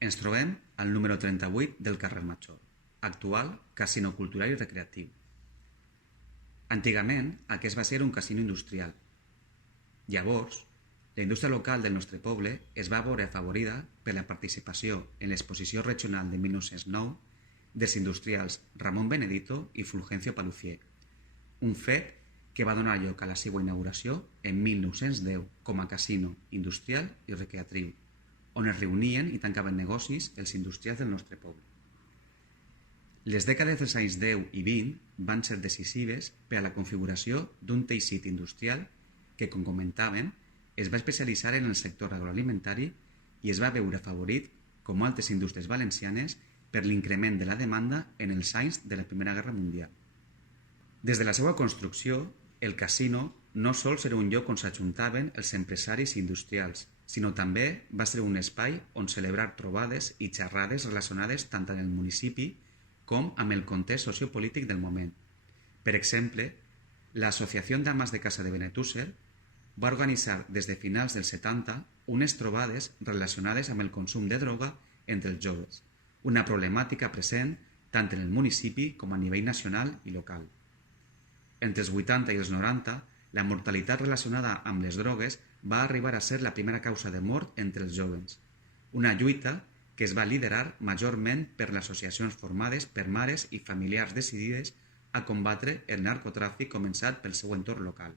Ens trobem al número 38 del carrer Major, actual casino cultural i recreatiu. Antigament, aquest va ser un casino industrial. Llavors, la indústria local del nostre poble es va veure afavorida per la participació en l'exposició regional de 1909 dels industrials Ramon Benedito i Fulgencio Paluzie, un fet que va donar lloc a la seva inauguració en 1910 com a casino industrial i recreatiu, on es reunien i tancaven negocis els industrials del nostre poble. Les dècades dels anys 10 i 20 van ser decisives per a la configuració d'un teixit industrial que, com comentàvem, es va especialitzar en el sector agroalimentari i es va veure afavorit, com altres indústries valencianes, per l'increment de la demanda en els anys de la Primera Guerra Mundial. Des de la seva construcció, el casino no sols era un lloc on s'ajuntaven els empresaris i industrials, sinó també va ser un espai on celebrar trobades i xerrades relacionades tant amb el municipi com amb el context sociopolític del moment. Per exemple, l'Associació d'Ames de Casa de Benetússer va organitzar des de finals dels 70 unes trobades relacionades amb el consum de droga entre els joves, una problemàtica present tant en el municipi com a nivell nacional i local. Entre els 80 i els 90, la mortalitat relacionada amb les drogues va arribar a ser la primera causa de mort entre els jóvens, una lluita que es va liderar majorment per les associacions formades per mares i familiars decidides a combatre el narcotràfic començat pel seu entorn local.